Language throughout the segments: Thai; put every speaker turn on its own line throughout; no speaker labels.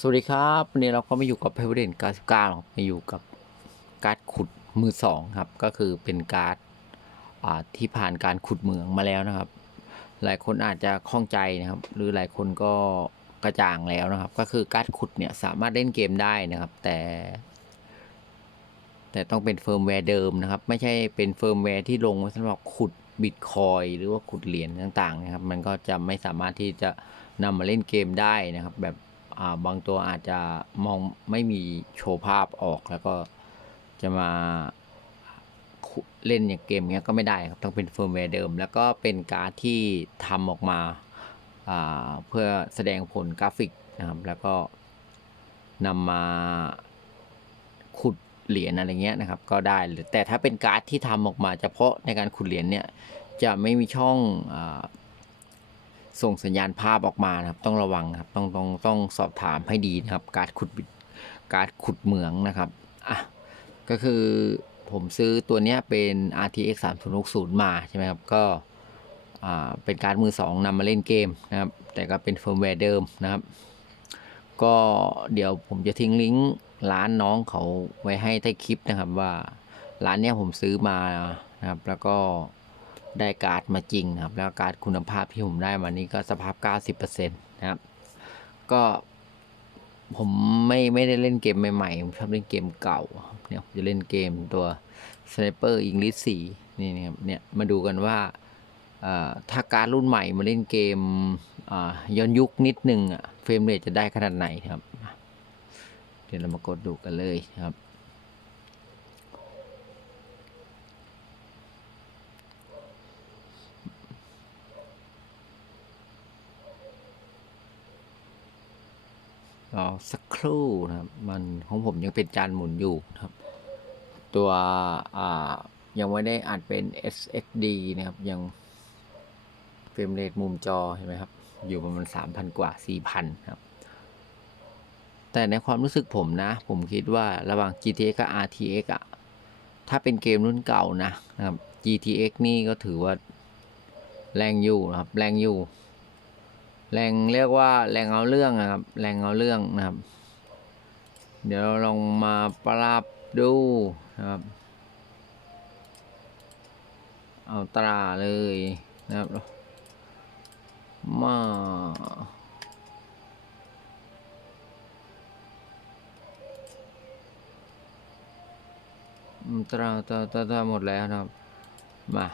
สวัสดีครับวันนี้เราก็มาอยู่กับ p พ v เ l น99ครับมาอยู่กับการ์ดขุดมือสองครับ ก็คือเป็นการ์ดที่ผ่านการขุดเหมืองมาแล้วนะครับ หลายคนอาจจะข้องใจนะครับ หรือหลายคนก็กระจ่างแล้วนะครับ ก็คือการ์ดขุดเนี่ยสามารถเล่นเกมได้นะครับ แต่ แต่ต้องเป็นเฟิร์มแวร์เดิมนะครับ ไม่ใช่เป็นเฟิร์มแวร์ที่ลงไว้สำหรับขุดบิตคอยหรือว่าขุดเหรียญต่างๆนะครับ มันก็จะไม่สามารถที่จะนำมาเล่นเกมได้นะครับ แบบ บางตัวอาจจะมองไม่มีโชว์ภาพออกแล้วก็จะมาเล่นอย่างเกมเนี้ยก็ไม่ได้ครับต้องเป็นเฟิร์มแวร์เดิม แล้วก็เป็นการ์ดที่ทำออกมาาเพื่อแสดงผลกราฟิกนะครับ แล้วก็นำมาขุดเหรียญอะไรเงี้ยนะครับ ก็ได้หรือแต่ถ้าเป็นการ์ดที่ทำออกมา เฉพาะในการขุดเหรียญเนี่ยจะไม่มีช่องอ ส่งสัญญาณภาพออกมานะครับ ต้องระวังครับ ต้องต้องต้องสอบถามให้ดีนะครับ การขุดบิการขุดเหมืองนะครับอะก็คือผมซื้อตัวเนี้ยเป็น RTX 3060 มาใช่ไหมครับ ก็อ่าเป็นการดมือสองนำมาเล่นเกมนะครับ แต่ก็เป็นเฟิร์มแวร์เดิมนะครับ ก็เดี๋ยวผมจะทิ้งลิงก์ร้านน้องเขาไว้ให้ใต้คลิปนะครับว่าร้านเนี้ยผมซื้อมานะครับ แล้วก็ ได้การ์ดมาจริงนะครับ แล้วการ์ดคุณภาพที่ผมได้มานี้ก็สภาพ 90%นะครับ ก็ผมไม่ไม่ได้เล่นเกมใหม่ๆ ผมชอบเล่นเกมเก่า เนี่ยจะเล่นเกมตัว Sniper English 4นี่นะครับ เนี่ยมาดูกันว่าเอ่อถ้าการดรุ่นใหม่มาเล่นเกมย้อนยุคนิดนึงอะเฟรมเรทจะได้ขนาดไหนครับ เดี๋ยวเรามากดดูกันเลยครับ รอสักครู่นะครับ มันของผมยังเป็นจานหมุนอยู่นะครับ ตัวอ่ายังไม่ได้อัดเป็น SSD นะครับ ยังเฟรมเรทมุมจอเห็นไหมครับ อยู่ประมาณ3,000 กว่า 4,000 ครับ แต่ในความรู้สึกผมนะ ผมคิดว่าระหว่าง GTX กับ RTX อะถ้าเป็นเกมรุ่นเก่านะนะครับ GTX นี่ก็ถือว่าแรงอยู่นะครับ แรงอยู่ แรงเรียกว่าแรงเอาเรื่องนะครับ แรงเอาเรื่องนะครับ เดี๋ยวลองมาปรับดูนะครับ เอาตราเลยนะครับมาตราตราตราตราหมดแล้วนะครับ มา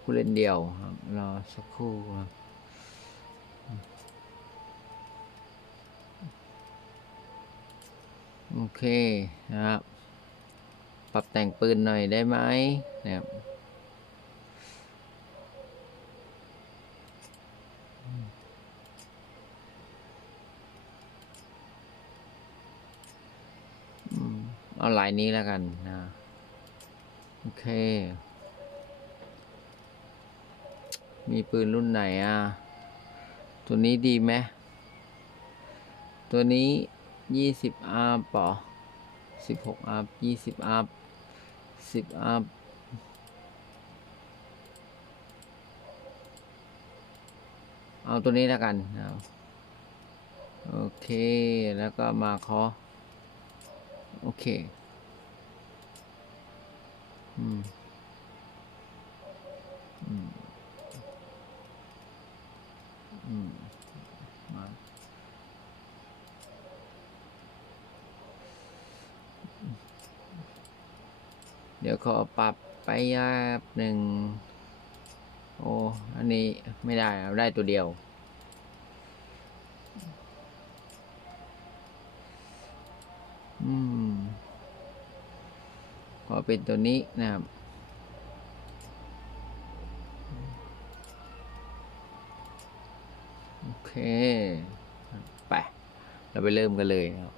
ผู้เล่นเดียวครับรอสักครู่ครับ โอเคนะครับ ปรับแต่งปืนหน่อยได้ไหมนะครับเอาลายนี้แล้วกันนะ โอเค มีปืนรุ่นไหนอะ ตัวนี้ดีไหมตัวนี้ ยี่สิบอาร์ปอสิบหกอาร์ยี่สิบอาร์สิบอาร์เอาตัวนี้แล้วกันเอาโอเค แล้วก็มาขอโอเค อืม อืม อืมมาเดี๋ยวขอปรับไปแป๊บหนึ่งโอ้อันนี้ไม่ได้ได้ตัวเดียว อืมขอเป็นตัวนี้นะครับโอเค ไป เราไปเริ่มกันเลยนะครับ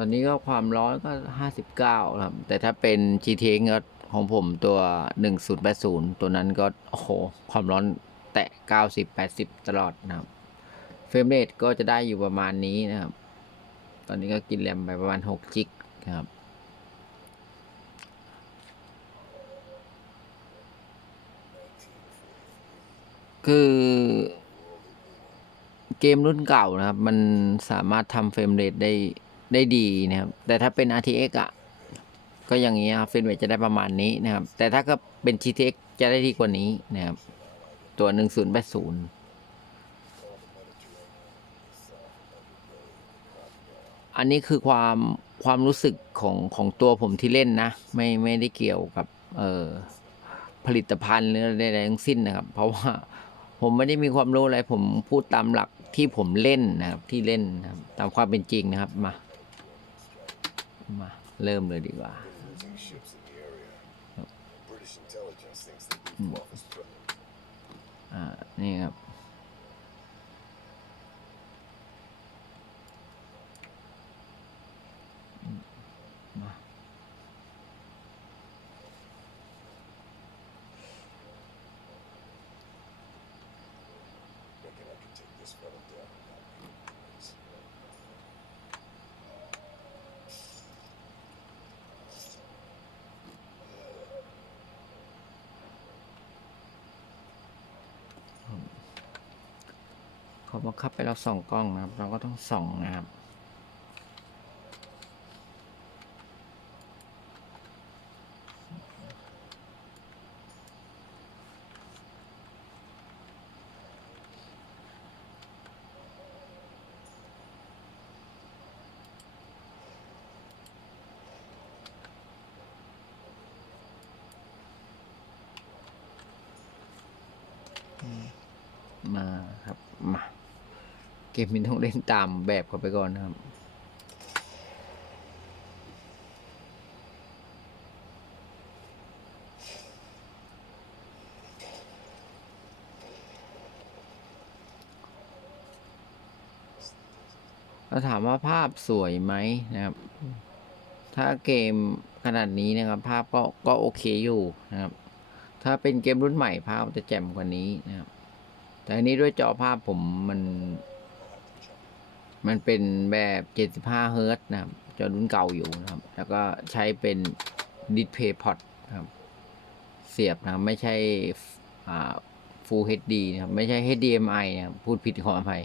ตอนนี้ก็ความร้อนก็ห้าสิบเก้าครับ แต่ถ้าเป็น GTX ก็ของผมตัวหนึ่งศูนย์แปดศูนย์ตัวนั้นก็ โอ้โห ความร้อนแตะเก้าสิบแปดสิบตลอดนะครับ เฟรมเรทก็จะได้อยู่ประมาณนี้นะครับ ตอนนี้ก็กินแรมไปประมาณหกจิกครับคือเกมรุ่นเก่านะครับ มันสามารถทำเฟรมเรทได้ ได้ดีนะครับ แต่ถ้าเป็น RTX อะ ก็อย่างนี้ครับเฟรมเรทจะได้ประมาณนี้นะครับ แต่ถ้าก็เป็น GTX จะได้ดีกว่านี้นะครับ ตัว 1080อันนี้คือความความรู้สึกของของตัวผมที่เล่นนะ ไม่ไม่ได้เกี่ยวกับเอ่อผลิตภัณฑ์หรืออะไรทั้งสิ้นนะครับ เพราะว่าผมไม่ได้มีความรู้อะไรผมพูดตามหลักที่ผมเล่นนะครับที่เล่นนะครับตามความเป็นจริงนะครับมา มาเริ่มเลยดีกว่า
losing ships in the area. British intelligence thinks they beat off as threat.
อ่า นี่ครับ เขาบังคับไปเราส่องกล้องนะครับ เราก็ต้องส่องนะครับมาครับ มา กมมินต้องเล่นตามแบบเขาไปก่อนนะครับ เราถามว่าภาพสวยไหมนะครับ ถ้าเกมขนาดนี้นะครับ ภาพก็ก็โอเคอยู่นะครับ ถ้าเป็นเกมรุ่นใหม่ภาพจะแจ่มกว่านี้นะครับ แต่อันนี้ด้วยจอภาพผมมัน มันเป็นแบบ 75 เฮิรต์นะครับจอรุ่นเก่าอยู่นะครับ แล้วก็ใช้เป็นดิสเพย์พอร์ตนะครับ เสียบนะครับไม่ใช่อ่า Full HD นะครับ ไม่ใช่ HDMI นะครับพูดผิดขออภัย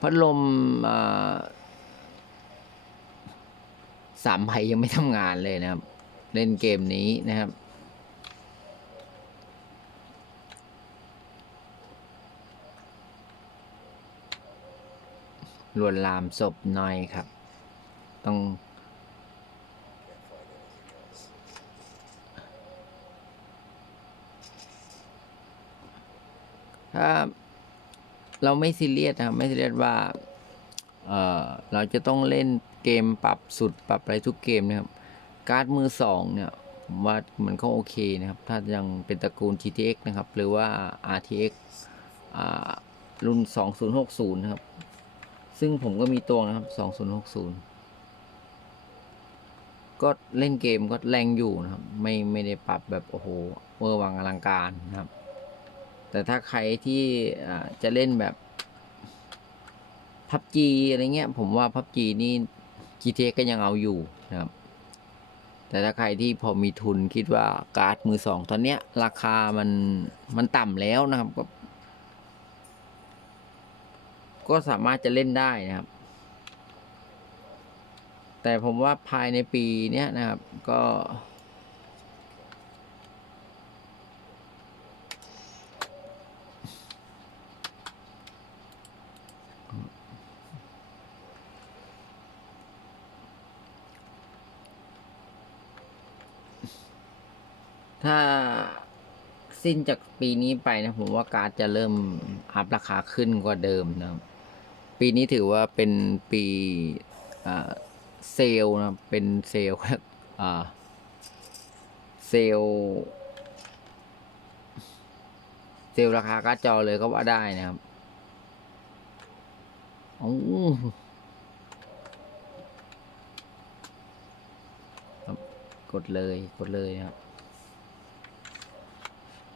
พัดลมสามไผ่ยังไม่ทำงานเลยนะครับ เล่นเกมนี้นะครับ ลวนลามศพหน่อยครับ ต้อง ถ้าเราไม่ซีเรียสนะครับไม่ซีเรียสว่าเอ่อเราจะต้องเล่นเกมปรับสุดปรับอะไรทุกเกมนะครับ การ์ดมือสองเนี่ยผมว่ามันก็โอเคนะครับ ถ้ายังเป็นตระกูล GTX นะครับ หรือว่า RTX อ่ารุ่น 2060 นะครับ ซึ่งผมก็มีตัวนะครับ 2060 ก็เล่นเกมก็แรงอยู่นะครับ ไม่ไม่ได้ปรับแบบโอ้โหเวอร์วังอลังการนะครับ แต่ถ้าใครที่จะเล่นแบบพับจีอะไรเงี้ย ผมว่าพับจีนี่ GTA ก็ยังเอาอยู่นะครับ แต่ถ้าใครที่พอมีทุนคิดว่าการ์ดมือสองตอนเนี้ย ราคามันมันต่ำแล้วนะครับก็ ก็สามารถจะเล่นได้นะครับ แต่ผมว่าภายในปีเนี้ยนะครับ ก็ ถ้าสิ้นจากปีนี้ไปนะผมว่าการ์ดจะเริ่มอัพราคาขึ้นกว่าเดิมนะครับ ปีนี้ถือว่าเป็นปีเซลล์นะครับเป็นเซลล์เซลล์เซลล์ราคาการ์ดจอเลยก็ว่าได้นะครับโอ้ครับกดเลยกดเลยครับ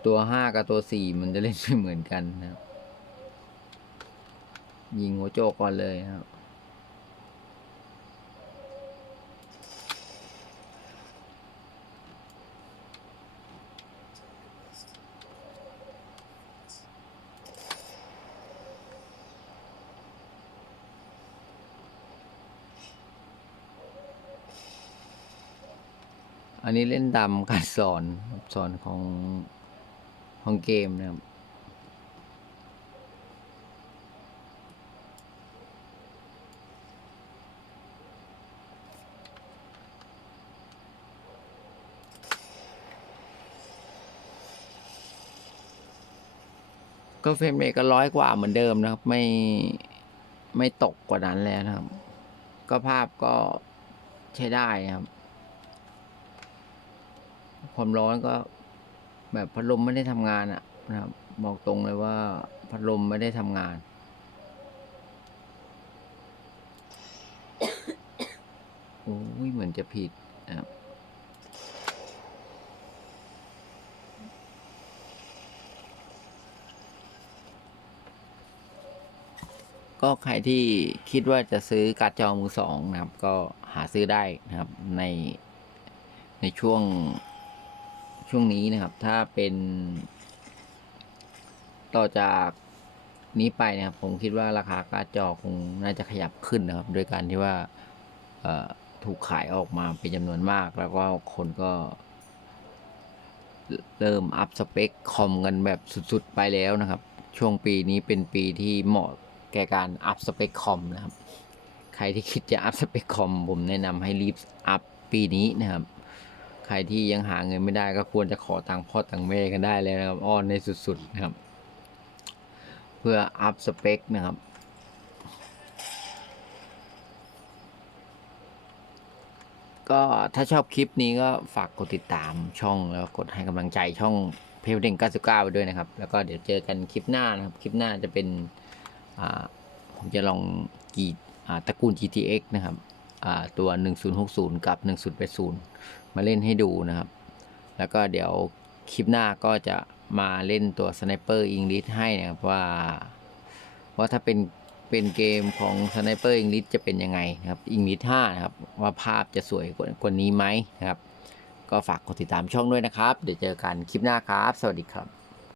ตัวห้ากับตัวสี่มันจะเล่นไม่เหมือนกันนะครับ ยิงหัวโจกก่อนเลยครับ อันนี้เล่นดำการสอนสอนของของเกมนะครับ ก็เฟรมเรทก็ร้อยกว่าเหมือนเดิมนะครับ ไม่ไม่ตกกว่านั้นแล้วนะครับ ก็ภาพก็ใช้ได้นะครับ ความร้อนก็ แบบพัดลมไม่ได้ทำงานอะนะครับ บอกตรงเลยว่าพัดลมไม่ได้ทำงานโอ้ยเหมือนจะผิดนะครับ ก็ใครที่คิดว่าจะซื้อการ์ดจอมือสองนะครับ ก็หาซื้อได้นะครับในในช่วงช่วงนี้นะครับ ถ้าเป็นต่อจากนี้ไปนะครับ ผมคิดว่าราคาการ์ดจอคงน่าจะขยับขึ้นนะครับ โดยการที่ว่าเอ่อถูกขายออกมาเป็นจำนวนมาก แล้วก็คนก็เริ่มอัพสเปคคอมกันแบบสุด ๆ ไปแล้วนะครับ ช่วงปีนี้เป็นปีที่เหมาะ แก่การอัพสเปคคอมนะครับ ใครที่คิดจะอัพสเปคคอมผมแนะนำให้รีบอัพปีนี้นะครับ ใครที่ยังหาเงินไม่ได้ก็ควรจะขอตังพ่อตังแม่กันได้เลยนะครับอ้อนในสุดๆนะครับ เพื่ออัพสเปคนะครับก็ถ้าชอบคลิปนี้ก็ฝากกดติดตามช่องแล้วกดให้กำลังใจช่องเพลเด้ง99ไปด้วยนะครับ แล้วก็เดี๋ยวเจอกันคลิปหน้านะครับ คลิปหน้าจะเป็น ผมจะลองกีอ่าตระกูล GTX นะครับตัว 1060 กับ 1080 มาเล่นให้ดูนะครับ แล้วก็เดี๋ยวคลิปหน้าก็จะมาเล่นตัว Sniper English ให้นะครับว่าว่าถ้าเป็นเป็นเกมของ Sniper English จะเป็นยังไงนะครับ English 5นะครับ ว่าภาพจะสวยกว่ากว่านี้ไหมนะครับ ก็ฝากกดติดตามช่องด้วยนะครับ เดี๋ยวเจอกันคลิปหน้าครับ สวัสดีครับ